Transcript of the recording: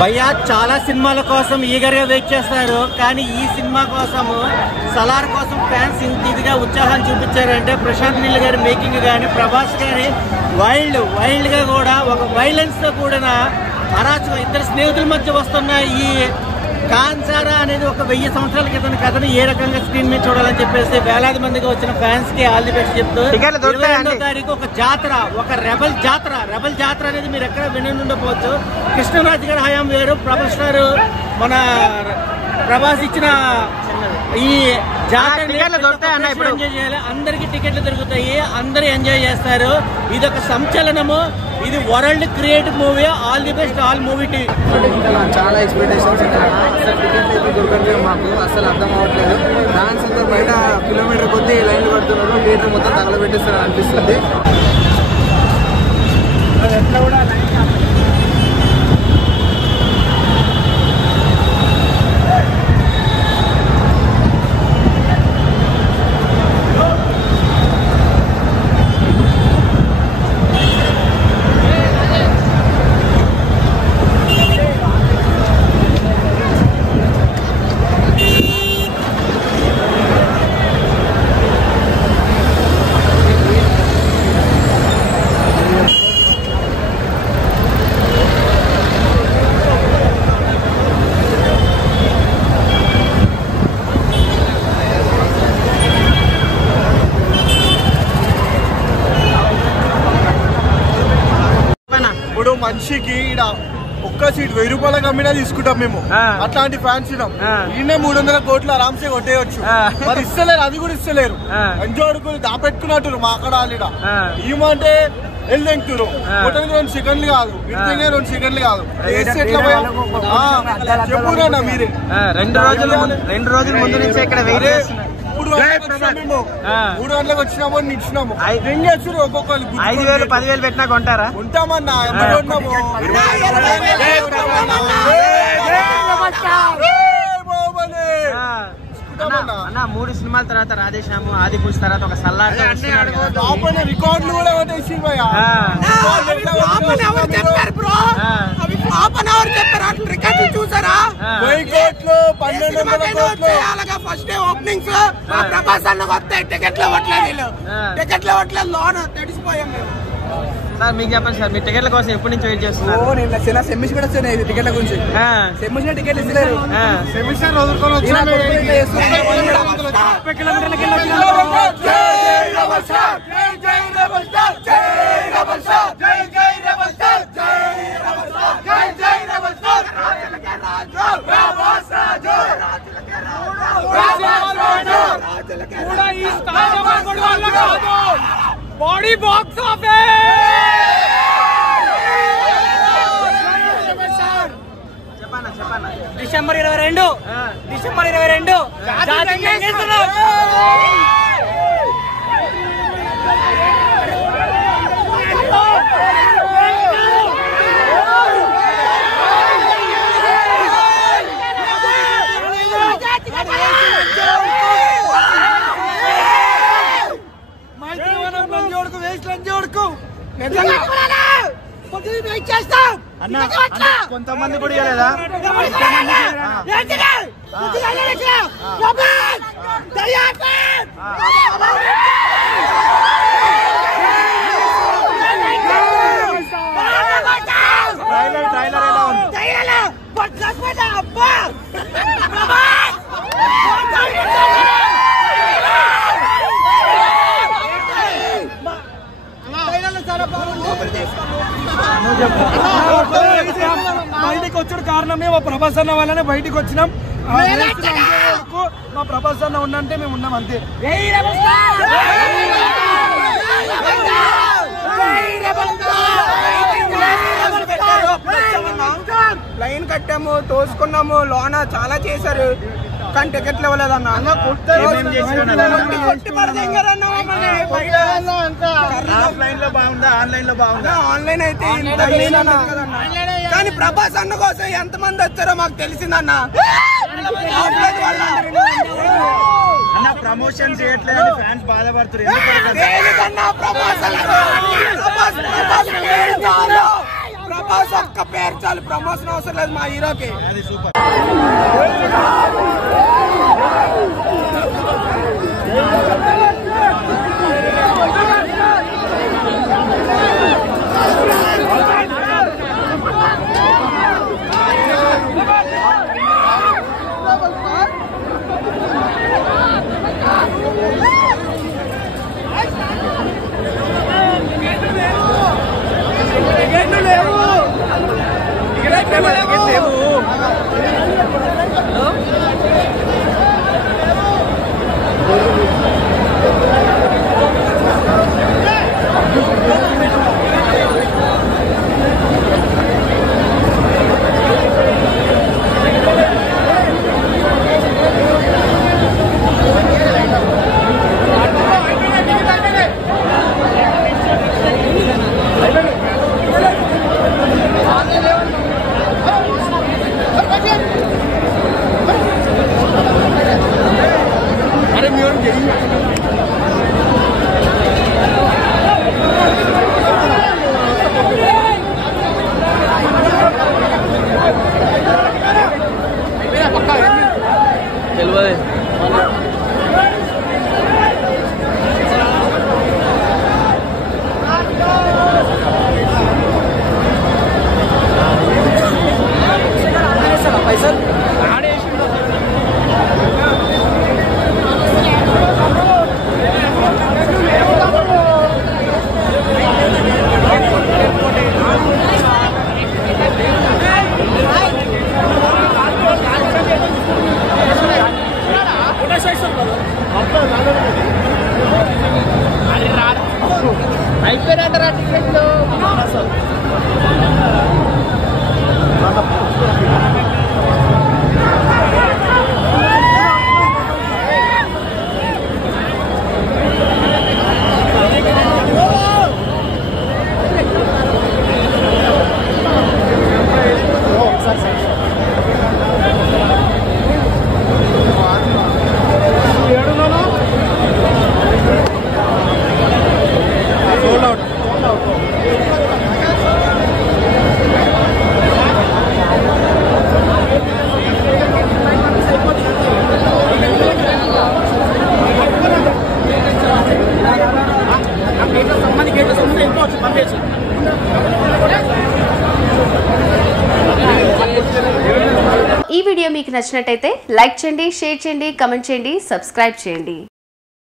భయ్యా చాలా సినిమాల కోసం ఈగర్గా వెయిట్ చేస్తారు, కానీ ఈ సినిమా కోసం సలార్ కోసం ఫ్యాన్స్ ఇంత ఇదిగా ఉత్సాహం చూపించారంటే ప్రశాంత్ నీల్ గారి మేకింగ్ కానీ ప్రభాస్ గారి వైల్డ్గా కూడా ఒక వైలెన్స్తో కూడిన అరాచకం ఇద్దరు స్నేహితుల మధ్య వస్తున్న ఈ కాన్సారా అనేది ఒక 1000 సంవత్సరాల క్రితం కథను ఏ రకంగా స్క్రీన్ మీద చూడాలని చెప్పేసి వేలాది మందికి వచ్చిన ఫ్యాన్స్ కి ఆల్ ది బెస్ట్ చెప్తూ 22వ తారీఖు ఒక జాతర, ఒక రెబల్ జాతర అనేది మీరు ఎక్కడ విని ఉండకపోవచ్చు. కృష్ణరాజు గారి హయాం వేరు, ప్రభాస్ మన ప్రభాస్ ఇచ్చిన ఈ జాతర ఎంజాయ్ చేయాలి. అందరికి టికెట్లు దొరుకుతాయి, అందరూ ఎంజాయ్ చేస్తారు. ఇది ఒక సంచలనము, ఇది world creative movie. All the best all movie team. చాలా ఎక్స్పెక్టేషన్స్ దొరకట్లేదు మాకు, అసలు అర్థం అవ్వట్లేదు. ఫ్యాన్స్ అంతా బయట కిలోమీటర్ కొద్ది లైన్లు కడుతున్నారు, థియేటర్ మొత్తం తగలబెట్టేస్తారు అనిపిస్తుంది. ఎట్లా కూడా మనిషికి ఒక్క సీట్ 1000 రూపాయలకు అమ్మినా తీసుకుంటాం మేము. అట్లాంటి ఫ్యాన్స్ ఈయన 300 కోట్లు ఆరామ్సే కొట్టేయచ్చు. మరి ఇస్తలేరు, అది కూడా ఇస్తలేరు. ఎంజోడుకుని దాపెట్టుకున్నట్టు మా అక్కడ ఆలీడ ఏమంటే వెళ్ళెంకుతారు. కొట్టడానికి 2 సెకండ్లు కాదు, 2 సెకండ్లు కాదు. చెప్పురా మీరే. 2 రోజుల ముందు నుంచి ఇక్కడ వెయిట్ చేస్తున్నాం. 3 గంటలకు వచ్చినాము, నిచ్చినాము. ఏం చేస్తారు ఒక్కొక్కరు 5,000 10,000 పెట్టినా కొంటారా? ఉంటామన్నా. అన్న 3 సినిమాల తర్వాత రాధేశ్యాము, ఆదిపురుష్ తర్వాత ఒక సల్లార్ రికార్డులు కూడా చూసారా? 1000 కోట్లు 1200 కోట్లు ఫస్ట్ డే ఓపెనింగ్స్ ప్రభాస్ అన్న వస్తాయి. టికెట్లు ఇవ్వట్లేదు లోన్ తెడిసిపోయాం మేము. సార్ మీకు చెప్పండి సార్, మీ టికెట్ల కోసం ఎప్పటి నుంచి వెయిట్ చేస్తున్నారు? నేను సెమిస్ కూడా వచ్చాయి టికెట్ల గురించి. సెమిస్ టికెట్లు ఇస్తలేరు. సెమిషన్ వదులుకొని బాడీ బాక్స్ ఆఫీస్ డిసెంబర్ 22 కొంతమంది కూడా ఇవ్వలేదా? ట్రైలర్ ఎలా ఉంది? బయటికి వచ్చాడు కారణమే మా ప్రభాస్ అన్న వల్లనే బయటికి వచ్చినాం. మా ప్రభాస్ అన్న ఉన్నంటే మేము ఉన్నాం అంతే. లైన్ కట్టాము, తోసుకున్నాము, లోన చాలా చేశారు, కానీ టికెట్లు ఇవ్వలేదన్న. ఆన్లైన్ అయితే కానీ ప్రభాస్ అన్న కోసం ఎంతమంది వచ్చారో మాకు తెలిసిందన్న. ప్రమోషన్ చేయట్లేదు, ఫ్యాన్స్ బాధపడుతున్నారు. ప్రభాస్ ఒక్క పేరు చాలు, ప్రమోషన్ అవసరం లేదు మా హీరోకి. ఈ వీడియో మీకు నచ్చినట్టయితే లైక్ చేయండి, షేర్ చేయండి, కామెంట్ చేయండి, సబ్స్క్రైబ్ చేయండి.